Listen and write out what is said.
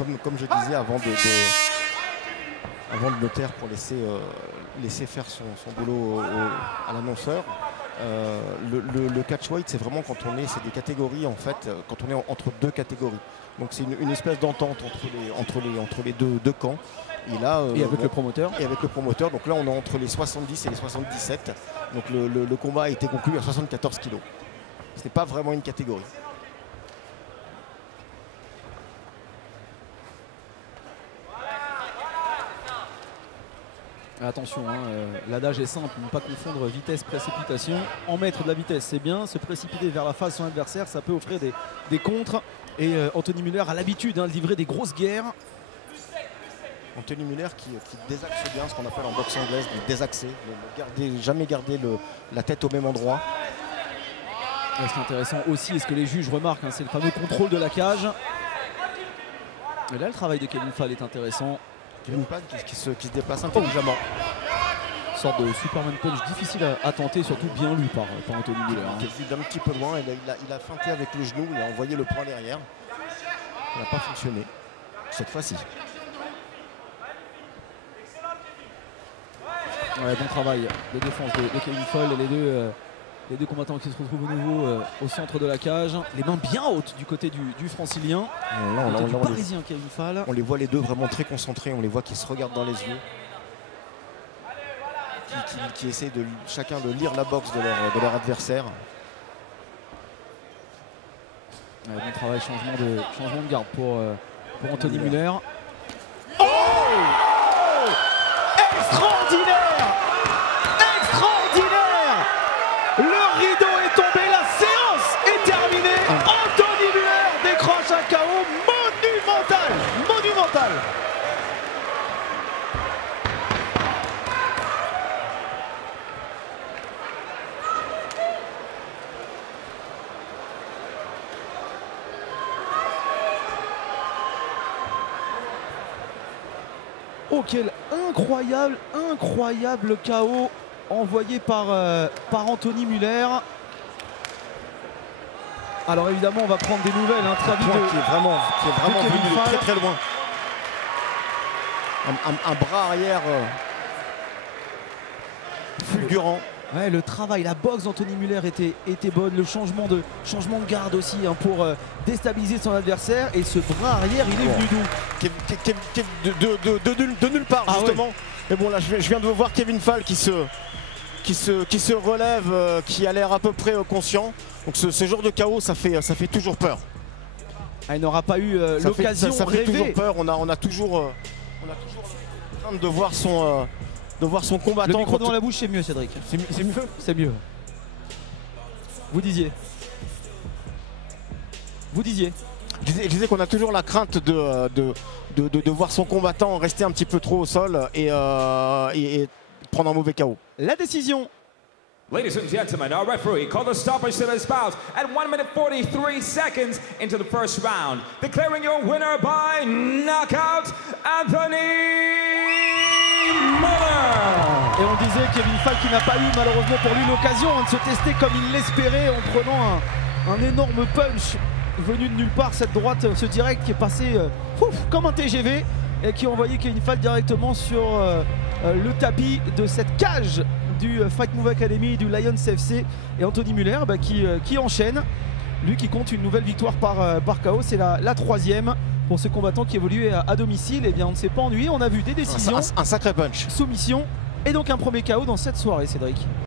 Comme je disais avant de me taire pour laisser faire son boulot à l'annonceur, le catch weight, c'est vraiment quand on est, c'est des catégories en fait, quand on est entre deux catégories. Donc c'est une espèce d'entente entre les deux camps. Et là, avec le promoteur. Et avec le promoteur. Donc là, on est entre les 70 et les 77. Donc le combat a été conclu à 74 kg. Ce n'est pas vraiment une catégorie. Attention, l'adage est simple, ne pas confondre vitesse-précipitation. En mettre de la vitesse, c'est bien. Se précipiter vers la face de son adversaire, ça peut offrir des contres. Et Anthony Müller a l'habitude de livrer des grosses guerres. Anthony Müller qui désaxe bien, ce qu'on appelle en boxe anglaise, de désaxer, jamais garder la tête au même endroit. Et ce qui est intéressant aussi, et ce que les juges remarquent, c'est le fameux contrôle de la cage. Et là, le travail de Kevin Fall est intéressant. Kevin Fall qui se déplace intelligemment. Une sorte de Superman punch difficile à tenter, surtout bien lu par Anthony Müller. Qui est vu d'un petit peu loin, il a feinté avec le genou, il a envoyé le poing derrière. Ça n'a pas fonctionné cette fois-ci. Ouais, bon travail de défense de Kevin Fall et les deux combattants qui se retrouvent au nouveau au centre de la cage. Les mains bien hautes du côté du francilien. Du parisien Kevin Fall. On les voit les deux vraiment très concentrés, on les voit qui se regardent dans les yeux. Qui essaient chacun de lire la boxe de leur adversaire. Ouais, bon travail, changement de garde pour Anthony Müller. Oh, extraordinaire! Extraordinaire! Le rideau est tombé, la séance est terminée. Anthony Müller décroche un KO monumental. Monumental! Oh, quel incroyable KO envoyé par Anthony Müller. Alors évidemment, on va prendre des nouvelles très vite. Qui est vraiment venu de très loin. Un bras arrière fulgurant. Ouais, le travail, la boxe d'Anthony Müller était bonne. Le changement de garde aussi pour déstabiliser son adversaire. Et ce bras arrière, il est venu d'où? De nulle part, justement. Ouais. Mais bon, là, je viens de voir Kevin Fall qui se relève, qui a l'air à peu près conscient. Donc ce genre de KO, ça fait toujours peur. Ah, il n'aura pas eu l'occasion ça fait rêvée. toujours peur. On a toujours crainte de voir son combattant. Le micro dans la bouche, c'est mieux, Cédric. C'est mieux. C'est mieux. Vous disiez. Je disais qu'on a toujours la crainte de voir son combattant rester un petit peu trop au sol et prendre un mauvais KO. La décision. Ladies and gentlemen, our referee called the stoppage to his bout at 1 minute 43 seconds into the first round, declaring your winner by knockout, Anthony Müller. Et on disait Kevin Fall qui n'a pas eu malheureusement pour lui l'occasion de se tester comme il l'espérait en prenant un énorme punch venu de nulle part, cette droite, ce direct qui est passé comme un TGV et qui a envoyé Kevin Fall directement sur le tapis de cette cage du Fight Move Academy, du Lions FC. Et Anthony Müller qui enchaîne, lui qui compte une nouvelle victoire par KO. C'est la troisième pour ce combattant qui évolue à domicile. Et bien on ne s'est pas ennuyé, on a vu des décisions, Un sacré punch, soumission et donc un premier KO dans cette soirée, Cédric.